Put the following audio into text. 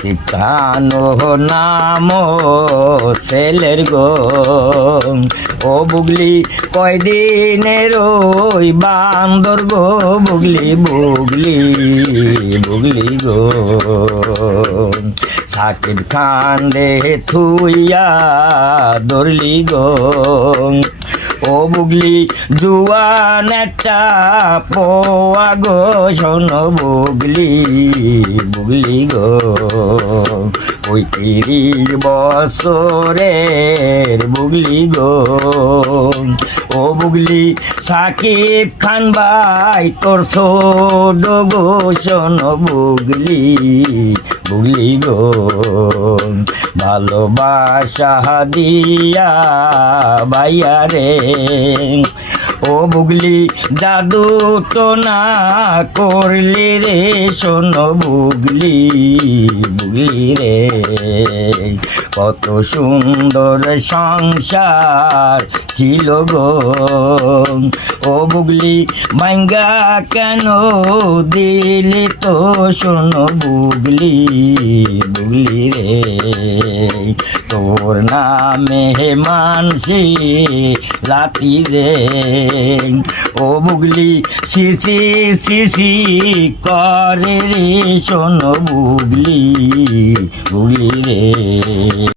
শিখানো নাম ছেলের গো ও বুগলি কয়দিনের ওই বান্দর গো? বুগলি বুগলি বুগলি গো। সাকিব খান রে থুইয়া দরলি গো ও বুগলি, জুয়ান একটা পোয়া গো, শোন বুগলি বুগলি গো। ওই তিরিশ বছরের বুগলি গো। ও বুগলি সাকিব খান ভাই তোর ছোট বুগলি বুগলি গো। ভালোবাসা দিয়া বাইয়া রে। ও বুগলি, জাদু তো না করলি রে, শোন বুগলি বুগলি রে। কত সুন্দর সংসার ছিল গো। ও বুগলি মাঙ্গা কেন দিলি তো, শোন বুগলি বুগলি রে। তোর নামে মানসি লাতি রে ও বুগলি শিশি শিশি করে রে, শোনো বুগলি বুগলি রে।